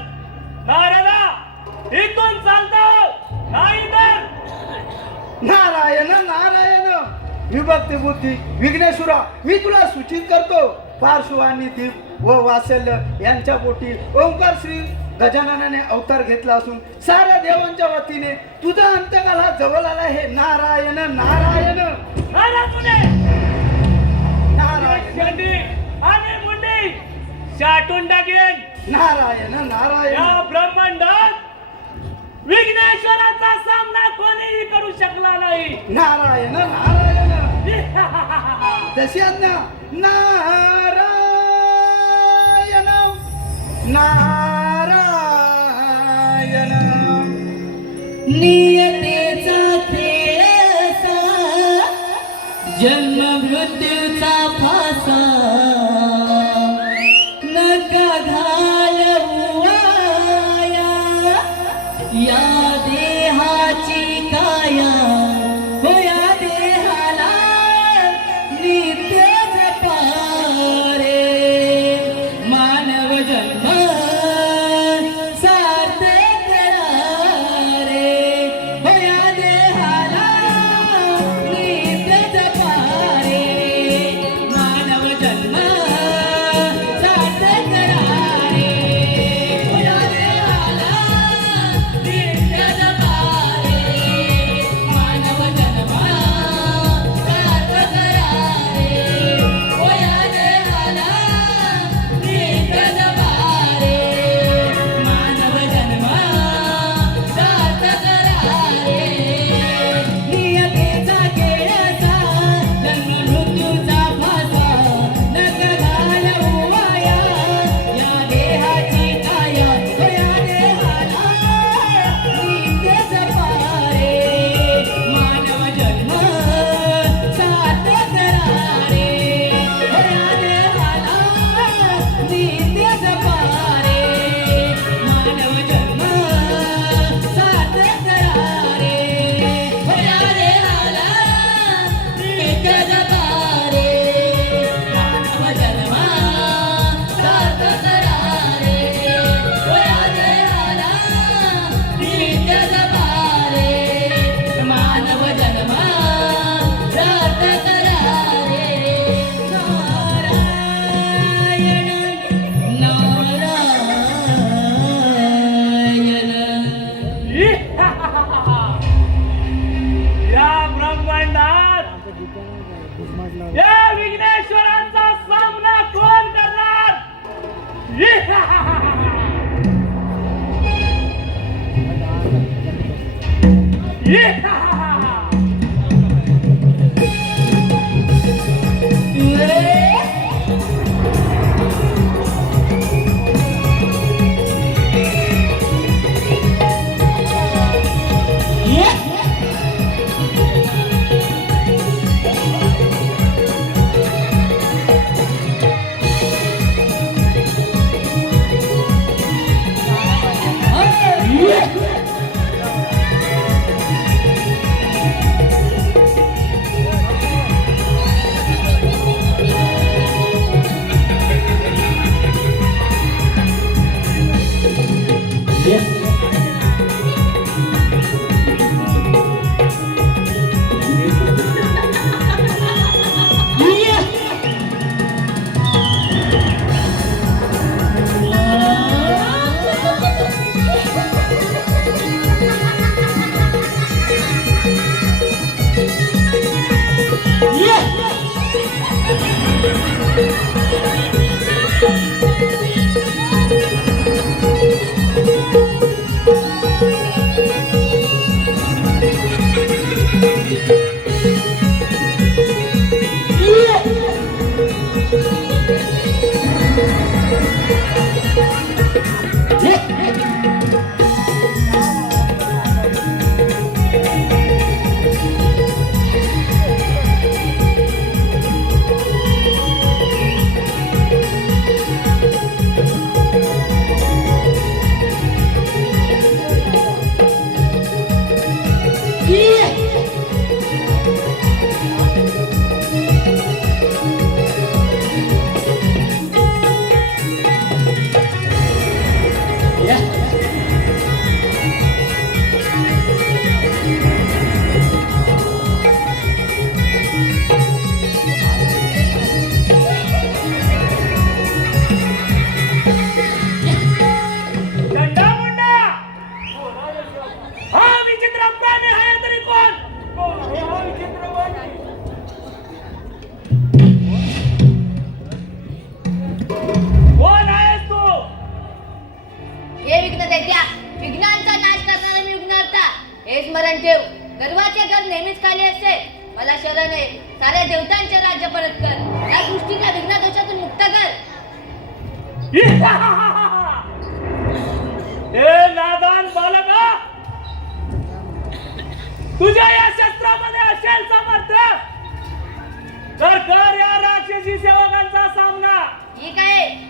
नारदा इथून चालतो नाही तर नारायण नारायण विभक्ती बुद्धी विघ्नेश्वरा मी तुला सूचित करतो पार्श्वानी दीप व वात्सल्य यांच्या पोटी ओंकार श्री गजाननाने अवतार घेतला असून साऱ्या देवांच्या वतीने तुझा अंतकाल हा जवळ आला हे नारायण नारायण नारायण आणि मुंडी चाटून टाकेन नारायण नारायण या ब्रह्मांडात विघ्नेश्वराचा सामना कोणीही करू शकला नाही नारायण नारायण तशी आज्ञा नारायण नारायण नियतेचा खेळ असा जन्म मृत्यूचा फासा नका घालवू वाया या देहाची काया हो या देहाला नित्य जपा रे मानव जन्म सार्थक करा रे हो या देहाला नित्य जपा रे मानव जन्म सार्थक करा रे हो या देहाला स्मरण ठेव, गर्वाचे घर नेहमीच खाली असते. मला शरण आहे, साऱ्या देवतांचे राज्य परत कर, या दृष्टीला विघ्न दोषातून मुक्त कर. हे नादान बालका, तुझ्या या शस्त्रामध्ये असेल सामर्थ्य तर कर या राक्षसी सेवकांचा सामना. ठीक आहे.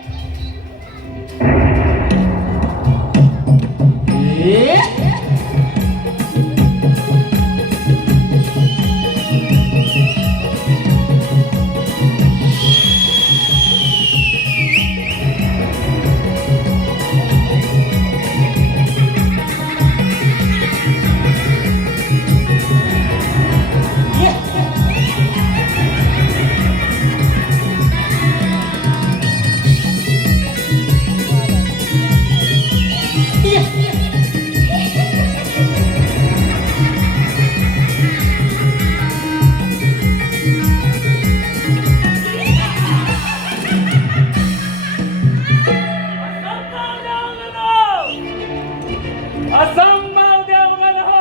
असंभव देवगण हो,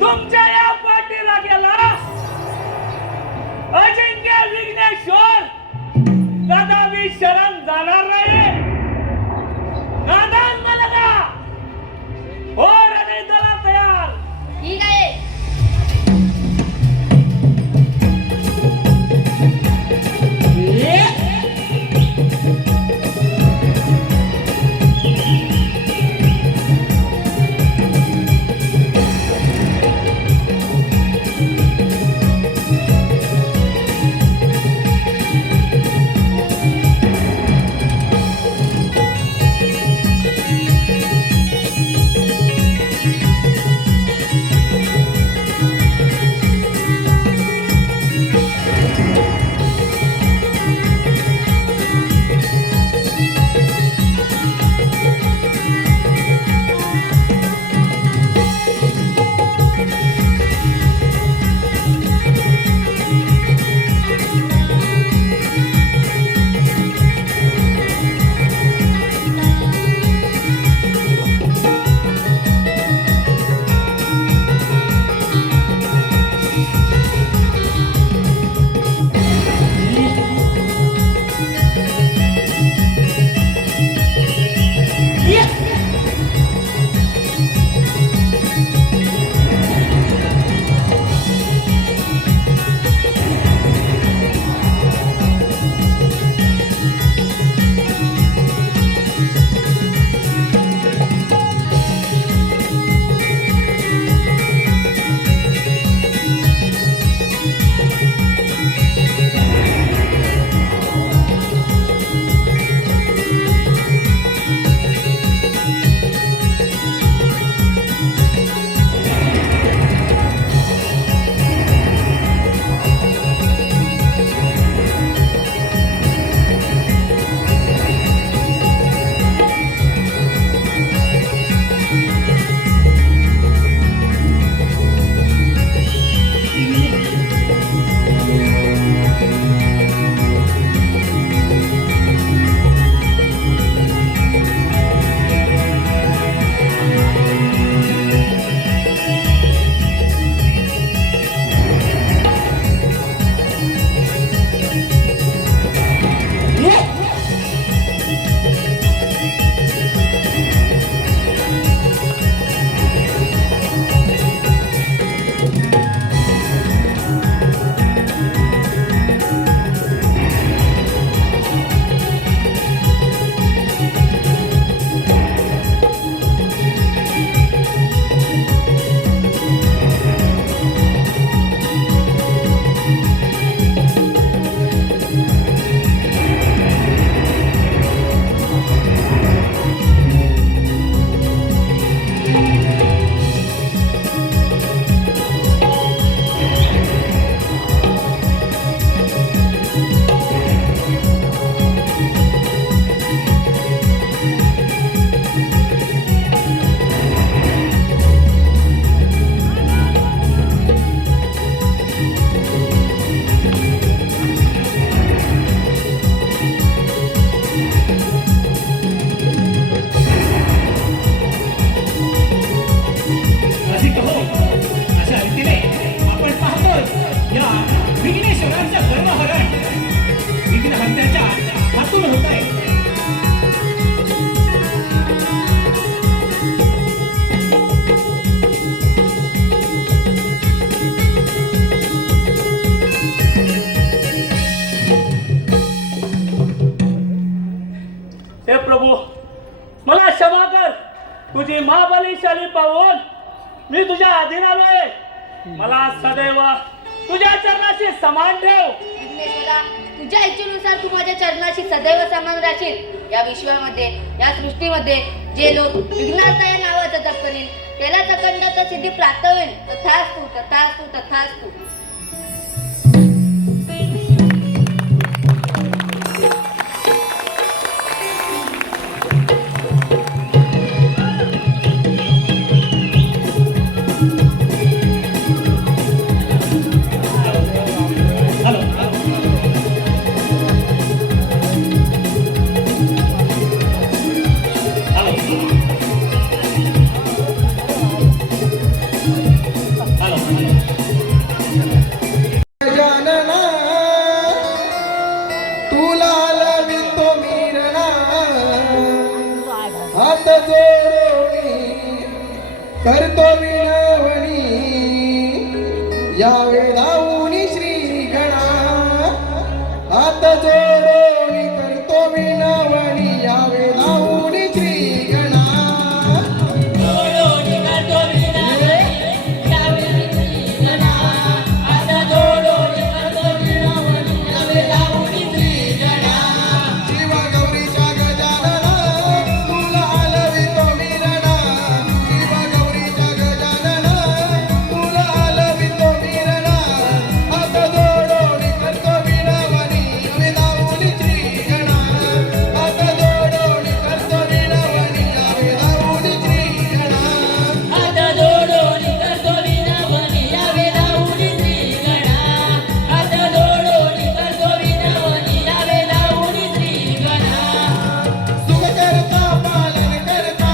तुमच्या या पाठीला गेला अजिंक्य विघ्नेश्वर कदापि शरण जाणार नाही. नादान बालका, हो हृदय दला तयार. ठीक आहे. तुझी महाबलीशाली पाहून मी तुझ्या अधीन आलोय. मला सदैव तुझ्या चरणाशी समान ठेव. विघ्नेश्वरा, तुझ्या इच्छेनुसार तू माझ्या चरणाशी सदैव समान राहशील. या विश्वामध्ये, या सृष्टीमध्ये जे लोक विघ्नार्थ या नावाचा जप करील त्यालाच अखंडता सिद्धी प्राप्त होईल. तथास्तु, तथास्तु, तथास्तु. हॅलो गजानना तुला लवितो मीरणा हात जोडोनी करतो विनवणी या वेदाऊनी श्री गणा हात जोडोनी करतो विनवणी या वेदाऊनी श्री गणा शिव गौरीच्या गजानना तुला लवितो मीरणा शिव गौरीच्या गजानना तुला लवितो मीरणा हात जोडोनी करतो विनवणी वेदाऊनी श्री गणा हात जोडोनी करतो विनवणी वेदाऊनी श्री गणा सुख करता पालन करता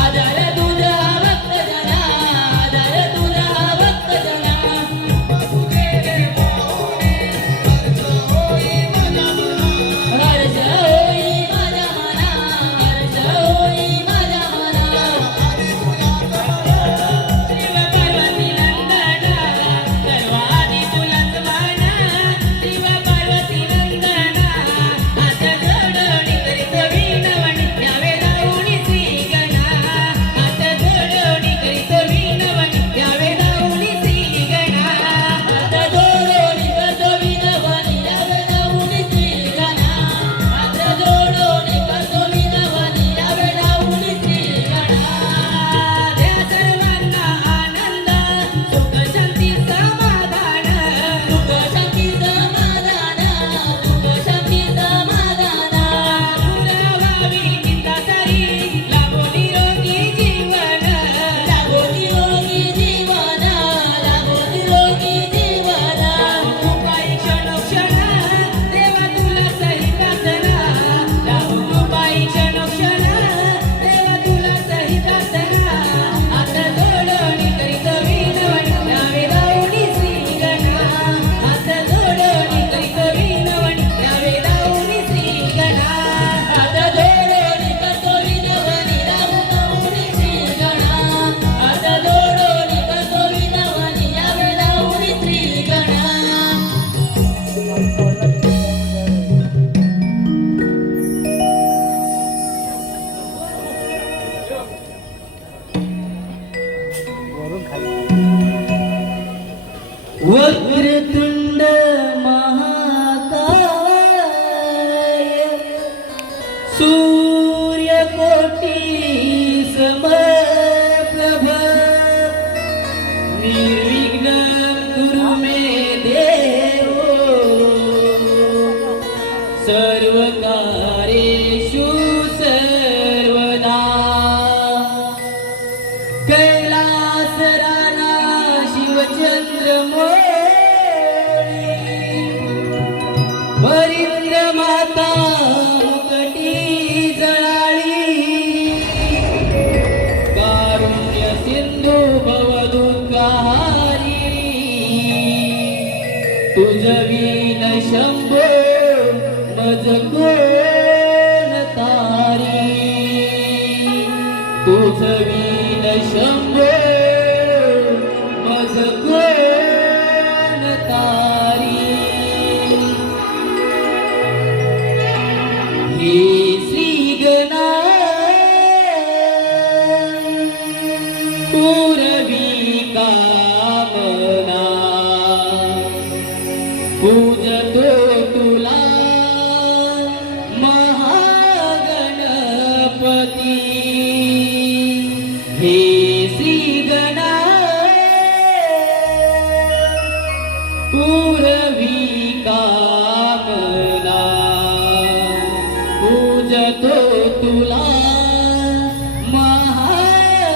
आधार तुझा भक्त जना तुझे मोहनी हर्ष होई माझ्या वक्रतुंड महाकाय सूर्यकोटी समप्रभ निर्विघ्नं कुरु मे देव सर्वकार्येषु सर्वदा कैलासराना शिवचंद्रमौळी वरिंद्र माता मुकटी जळाळी कारुण्य सिंधू भवदुःखहारी तुझवीन शंभो मज कोण तारी तुझवीन शंभो मज कोण तारी हे श्री गणा हे श्री पूर्वी कामना पूजतो तुला महागणपती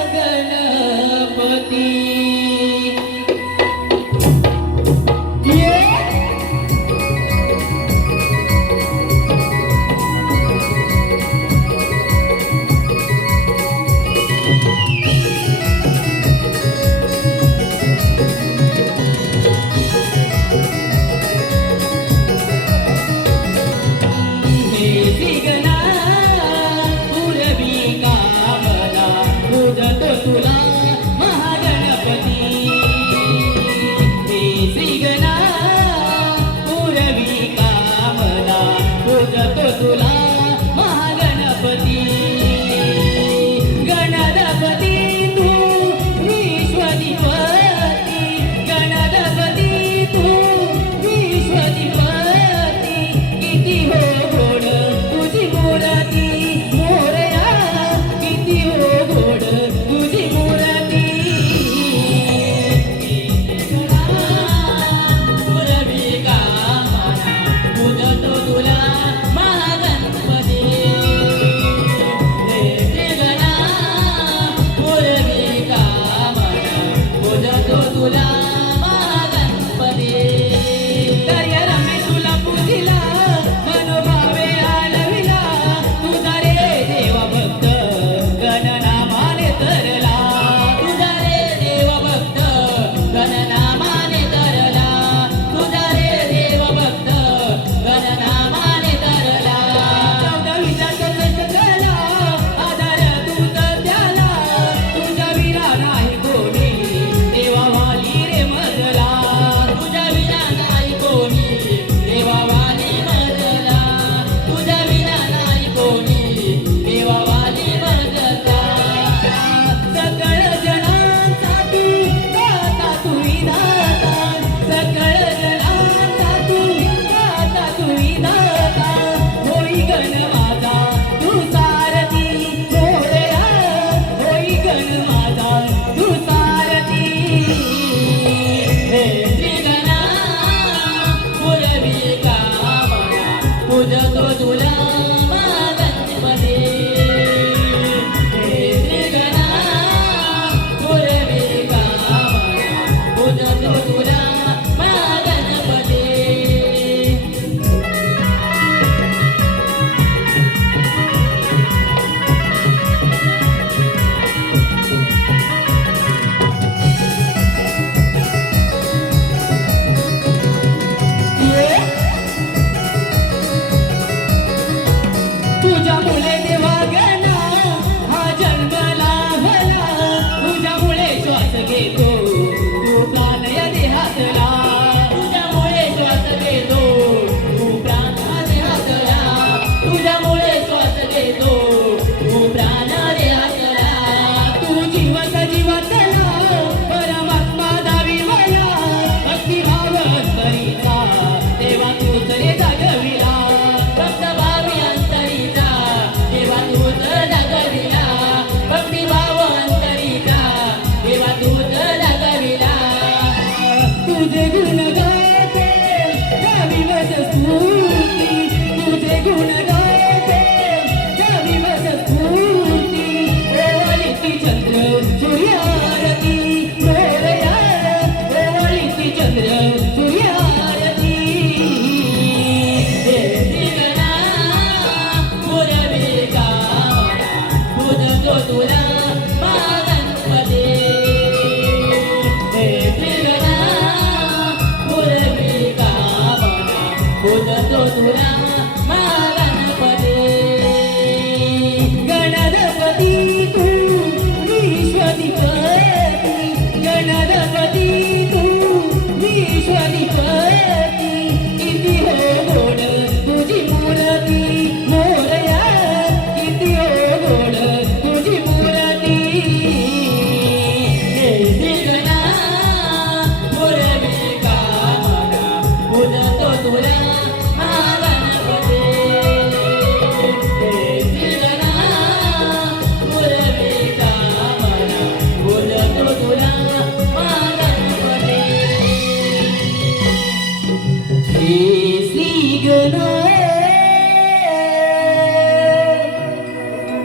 श्री गणाय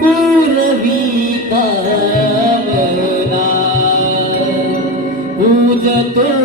पूर्वी कामना पूजतो